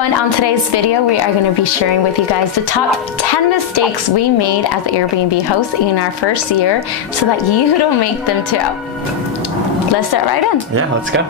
everyone, on today's video we are going to be sharing with you guys the top 10 mistakes we made as Airbnb hosts in our first year so that you don't make them too. Let's start right in. Yeah, let's go.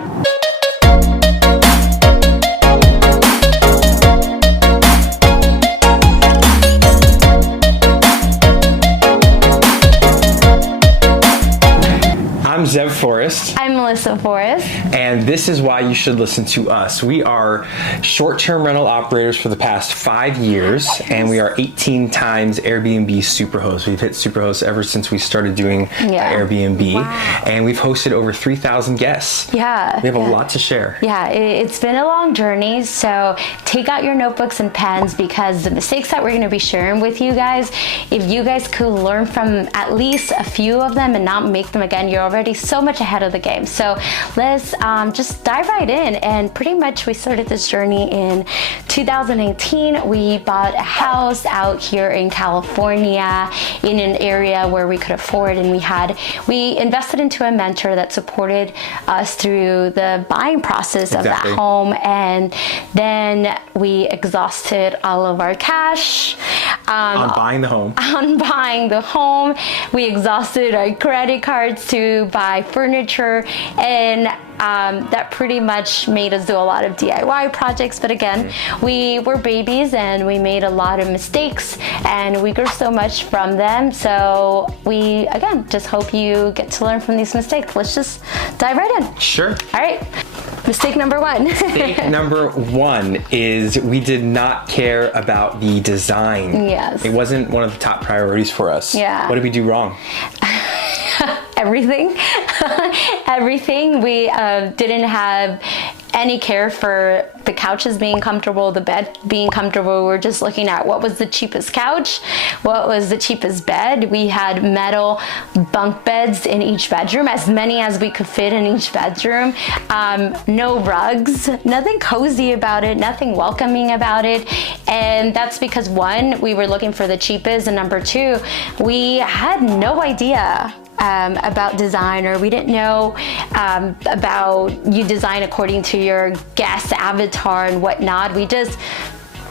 I'm Zev Forrest. I'm Melissa Forrest. And this is why you should listen to us. We are short-term rental operators for the past 5 years, and we are 18 times Airbnb Superhost. We've hit Superhost ever since we started doing Airbnb, and we've hosted over 3,000 guests. Yeah. We have a lot to share. Yeah, it's been a long journey, so take out your notebooks and pens because the mistakes that we're going to be sharing with you guys, if you guys could learn from at least a few of them and not make them again, you're already so much ahead of the game. So let's just dive right in. And pretty much we started this journey in 2018. We bought a house out here in California in an area where we could afford, and we invested into a mentor that supported us through the buying process of that home, and then we exhausted all of our cash on buying the home. We exhausted our credit cards to buy furniture, and that pretty much made us do a lot of DIY projects. But again, we were babies and we made a lot of mistakes, and we grew so much from them. So we, again, just hope you get to learn from these mistakes. Let's just dive right in. Sure. All right. Mistake number one. Mistake number one is we did not care about the design. Yes. It wasn't one of the top priorities for us. Yeah. What did we do wrong? Everything. Everything. We didn't have any care for the couches being comfortable, the bed being comfortable. We're just looking at what was the cheapest couch, what was the cheapest bed. We had metal bunk beds in each bedroom, as many as we could fit in each bedroom. No rugs, nothing cozy about it, nothing welcoming about it. And that's because, one, we were looking for the cheapest, and number two, we had no idea about design, or we didn't know about you design according to your guest avatar and whatnot. We just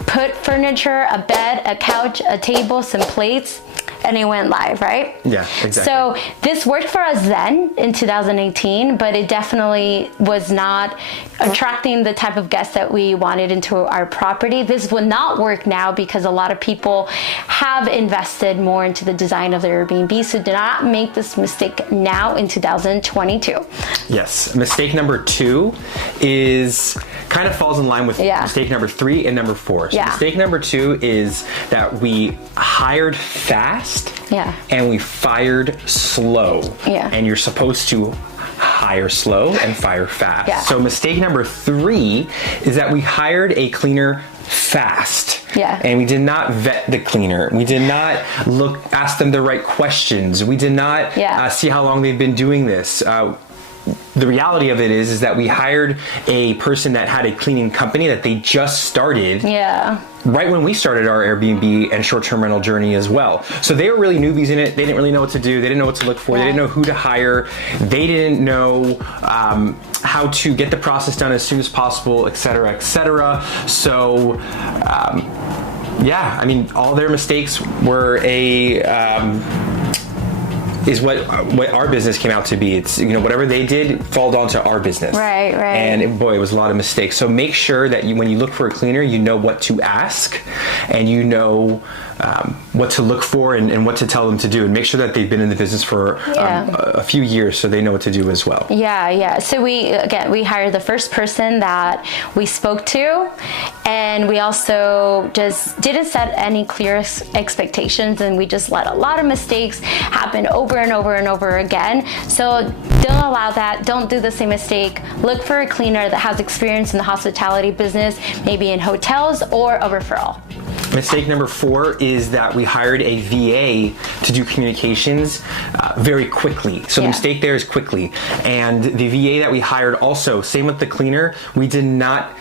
put furniture, a bed, a couch, a table, some plates, and it went live, right? Yeah, exactly. So this worked for us then in 2018, but it definitely was not attracting the type of guests that we wanted into our property. This would not work now because a lot of people have invested more into the design of their Airbnb. So do not make this mistake now in 2022. Yes. Mistake number two is kind of falls in line with mistake number 3 and number 4. So mistake number 2 is that we hired fast and we fired slow. And you're supposed to hire slow and fire fast. So mistake number 3 is that we hired a cleaner fast. And we did not vet the cleaner. We did not ask them the right questions. We did not see how long they've been doing this. The reality of it is that we hired a person that had a cleaning company that they just started right when we started our Airbnb and short-term rental journey as well. So they were really newbies in it. They didn't really know what to do. They didn't know what to look for. They didn't know who to hire. They didn't know how to get the process done as soon as possible, et cetera, et cetera. So I mean, all their mistakes were is what our business came out to be. It's, whatever they did fall onto our business. Right. And boy, it was a lot of mistakes. So make sure that when you look for a cleaner, you know what to ask, and you know what to look for and what to tell them to do, and make sure that they've been in the business for a few years so they know what to do as well. So we hired the first person that we spoke to, and we also just didn't set any clear expectations, and we just let a lot of mistakes happen over and over and over again. So don't allow that. Don't do the same mistake. Look for a cleaner that has experience in the hospitality business, maybe in hotels, or a referral. Mistake number 4 is that we hired a VA to do communications. very quickly. So the mistake there is quickly. And the VA that we hired also, same with the cleaner, we did not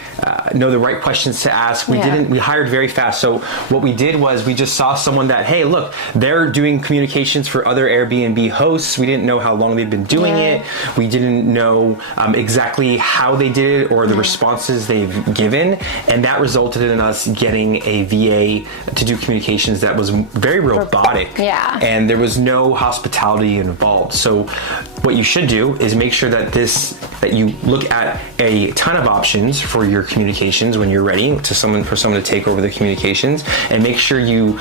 know the right questions to ask. We hired very fast. So what we did was we just saw someone that, hey, look, they're doing communications for other Airbnb hosts. We didn't know how long they've been doing it. We didn't know exactly how they did it or the responses they've given. And that resulted in us getting a VA to do communications that was very robotic. And there was no hospitality involved. So what you should do is make sure that you look at a ton of options for your communications when you're ready for someone to take over the communications, and make sure you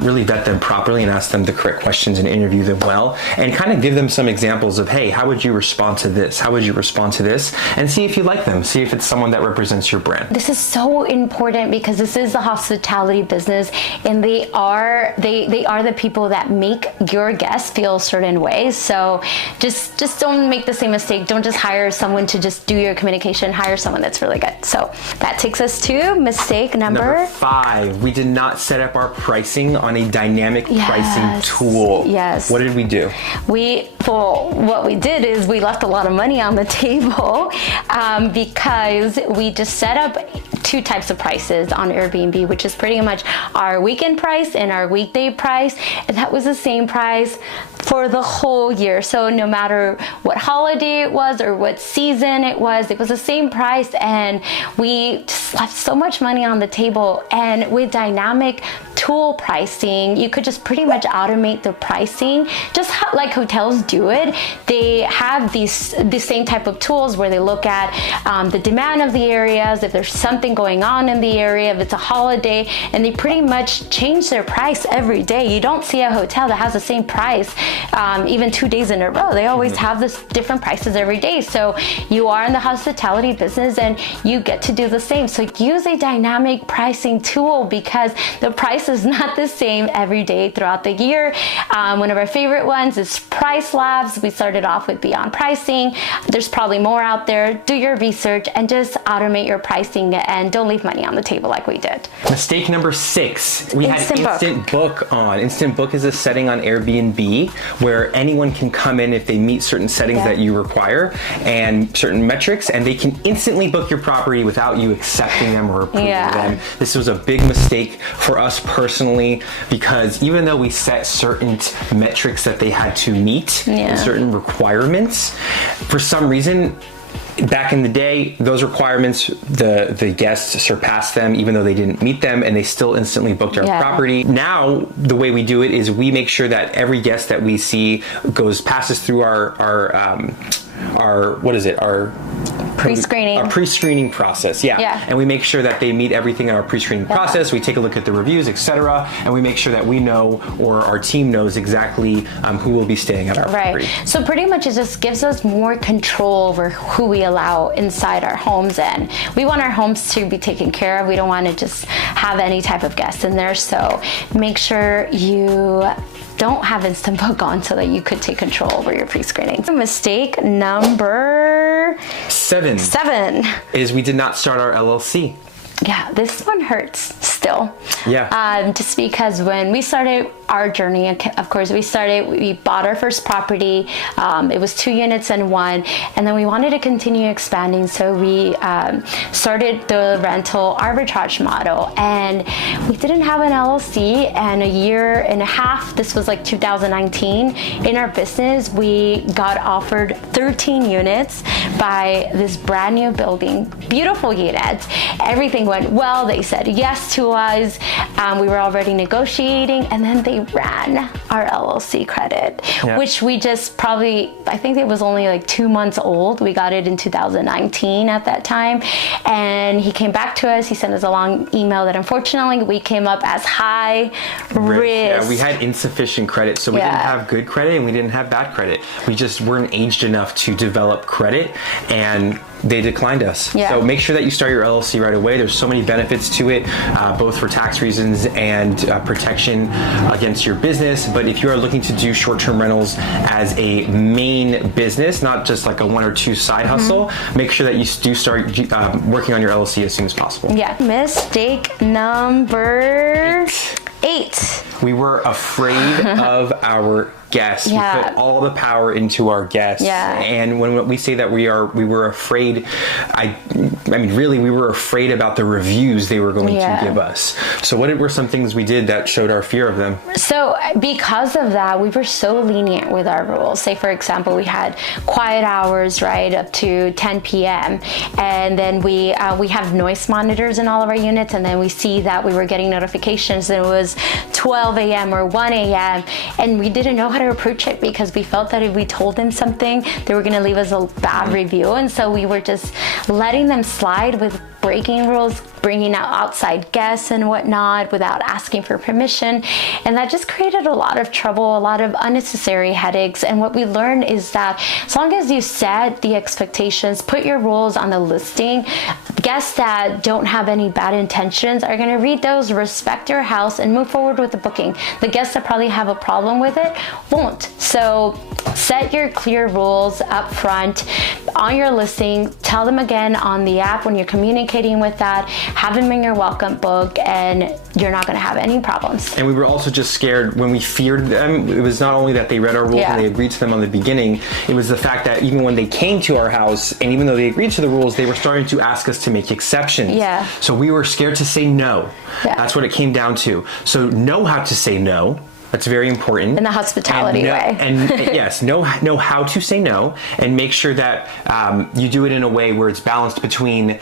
really vet them properly and ask them the correct questions and interview them well, and kind of give them some examples of, hey, how would you respond to this? How would you respond to this? And see if you like them. See if it's someone that represents your brand. This is so important because this is the hospitality business, and they are the people that make your guests feel certain ways. So just don't make the same mistake. Don't just hire someone to just do your communication. Hire someone that's really good. So that takes us to mistake number 5. We did not set up our pricing on a dynamic pricing tool. What did we do? What we did is we left a lot of money on the table because we just set up 2 types of prices on Airbnb, which is pretty much our weekend price and our weekday price, and that was the same price for the whole year. So no matter what holiday it was or what season it was the same price, and we just left so much money on the table. And with dynamic tool pricing, you could just pretty much automate the pricing, just like hotels do it. They have the same type of tools where they look at the demand of the areas, if there's something going on in the area, if it's a holiday, and they pretty much change their price every day. You don't see a hotel that has the same price even 2 days in a row. They always have this different prices every day. So you are in the hospitality business and you get to do the same. So use a dynamic pricing tool because the price is not the same every day throughout the year. One of our favorite ones is Price Labs. We started off with Beyond Pricing. There's probably more out there. Do your research and just automate your pricing and don't leave money on the table like we did. Mistake number 6. We had Instant Book on. Instant Book is a setting on Airbnb where anyone can come in if they meet certain settings that you require and certain metrics, and they can instantly book your property without you accepting them or approving them. This was a big mistake for us personally because even though we set certain metrics that they had to meet and certain requirements, for some reason back in the day, those requirements, the guests surpassed them even though they didn't meet them, and they still instantly booked our property. Now, the way we do it is we make sure that every guest that we see passes through our pre-screening process. And we make sure that they meet everything in our pre-screening process. We take a look at the reviews, etc., and we make sure that we know, or our team knows exactly who will be staying at our property. So pretty much it just gives us more control over who we allow inside our homes, and we want our homes to be taken care of. We don't want to just have any type of guests in there. So make sure you don't have Instant Book on so that you could take control over your pre-screening. Mistake number 7 is we did not start our LLC. Yeah, this one hurts still. Yeah. Just because when we started our journey, of course, we bought our first property. It was 2 units and 1, and then we wanted to continue expanding. So we started the rental arbitrage model, and we didn't have an LLC. And a year and a half, this was like 2019, in our business, we got offered 13 units by this brand new building, beautiful units. Everything went well. They said yes to us. We were already negotiating, and then they ran our LLC credit, which we just I think it was only like 2 months old. We got it in 2019 at that time, and he came back to us. He sent us a long email that unfortunately we came up as high risk. Yeah, we had insufficient credit, so we didn't have good credit and we didn't have bad credit. We just weren't aged enough to develop credit, and they declined us. So make sure that you start your LLC right away. There's so many benefits to it, both for tax reasons and protection against your business. But if you are looking to do short-term rentals as a main business, not just like a 1 or 2 side hustle, make sure that you do start working on your LLC as soon as possible. Mistake number 8. We were afraid of our guests. We put all the power into our guests. And when we say that we were afraid, I mean, really, we were afraid about the reviews they were going to give us. So what were some things we did that showed our fear of them? So because of that, we were so lenient with our rules. Say, for example, we had quiet hours, right, up to 10 p.m. And then we have noise monitors in all of our units, and then we see that we were getting notifications that it was 12 a.m. or 1 a.m. and we didn't know how to approach it because we felt that if we told them something, they were going to leave us a bad review. And so we were just letting them slide with breaking rules, bringing out outside guests and whatnot without asking for permission. And that just created a lot of trouble, a lot of unnecessary headaches. And what we learned is that as long as you set the expectations, put your rules on the listing, guests that don't have any bad intentions are going to read those, respect your house, and move forward with the booking. The guests that probably have a problem with it won't. So set your clear rules up front on your listing. Tell them again on the app when you're communicating with that. Have them in your welcome book, and you're not going to have any problems. And we were also just scared when we feared them. It was not only that they read our rules and they agreed to them on the beginning, it was the fact that even when they came to our house, and even though they agreed to the rules, they were starting to ask us to make exceptions. So we were scared to say no. That's what it came down to. So know how to say no. That's very important. In the hospitality way. And yes, know how to say no, and make sure that you do it in a way where it's balanced between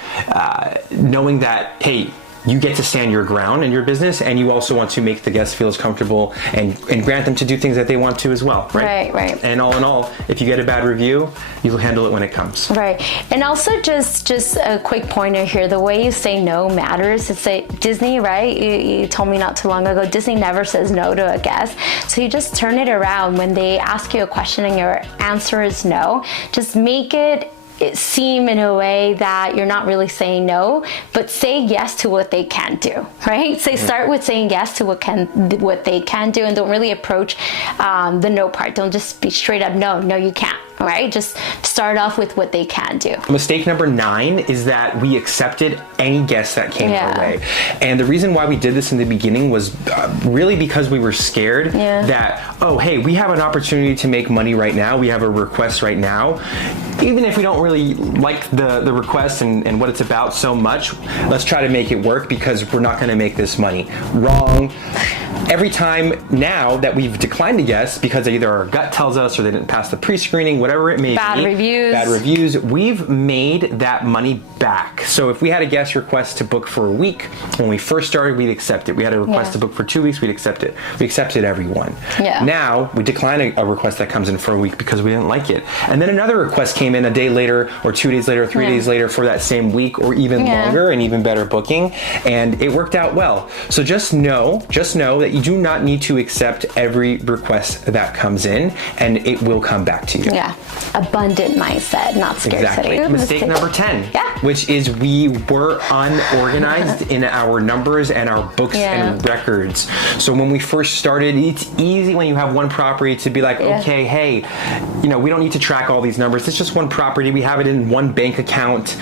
knowing that, hey, you get to stand your ground in your business, and you also want to make the guests feel as comfortable and grant them to do things that they want to as well, right? Right. And all in all, if you get a bad review, you'll handle it when it comes. Right. And also just a quick pointer here, the way you say no matters. It's like Disney, right? You told me not too long ago, Disney never says no to a guest. So you just turn it around. When they ask you a question and your answer is no, just make it seem in a way that you're not really saying no, but say yes to what they can do, right? So start with saying yes to what they can do, and don't really approach the no part. Don't just be straight up no you can't. All right, just start off with what they can do. Mistake number 9 is that we accepted any guests that came our way. And the reason why we did this in the beginning was really because we were scared that, oh, hey, we have an opportunity to make money right now. We have a request right now. Even if we don't really like the request and what it's about so much, let's try to make it work because we're not going to make this money. Wrong. Every time now that we've declined a guest because either our gut tells us or they didn't pass the pre-screening, whatever it may be. Bad reviews. We've made that money back. So if we had a guest request to book for a week, when we first started, we'd accept it. We had a request to book for 2 weeks, we'd accept it. We accepted everyone. Now, we decline a request that comes in for a week because we didn't like it. And then another request came in a day later or 2 days later or 3 days later for that same week or even longer and even better booking. And it worked out well. So just know that you do not need to accept every request that comes in, and it will come back to you. Abundant mindset, not scarcity. Exactly. Mistake number 10, which is we were unorganized in our numbers and our books and records. So when we first started, it's easy when you have one property to be like, okay, hey, we don't need to track all these numbers. It's just one property. We have it in one bank account.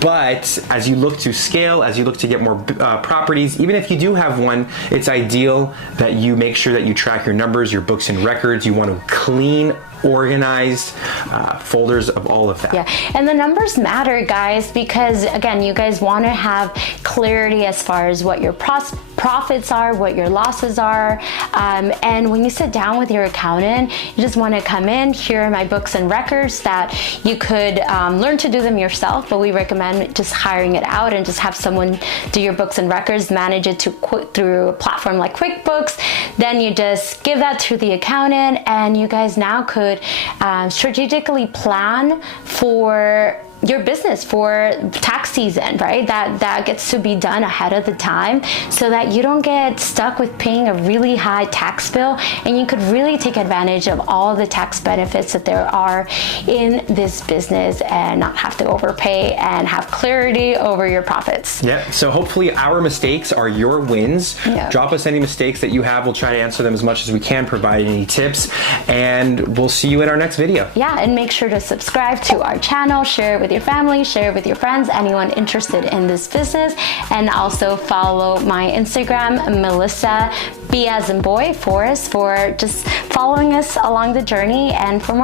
But as you look to scale, as you look to get more properties, even if you do have one, it's ideal that you make sure that you track your numbers, your books and records. You want to clean, organized folders of all of that. And the numbers matter, guys, because again, you guys want to have clarity as far as what your profits are, what your losses are, and when you sit down with your accountant, you just want to come in, here are my books and records that you could learn to do them yourself, but we recommend just hiring it out and just have someone do your books and records, manage it through a platform like QuickBooks. Then you just give that to the accountant, and you guys now could strategically plan for your business for tax season, right? That gets to be done ahead of the time so that you don't get stuck with paying a really high tax bill, and you could really take advantage of all the tax benefits that there are in this business and not have to overpay and have clarity over your profits. So hopefully our mistakes are your wins. Drop us any mistakes that you have. We'll try to answer them as much as we can, provide any tips, and we'll see you in our next video. And make sure to subscribe to our channel, share it with your family, share it with your friends, anyone interested in this business, and also follow my Instagram, Melissa, B as in boy, Forrest, for just following us along the journey and for more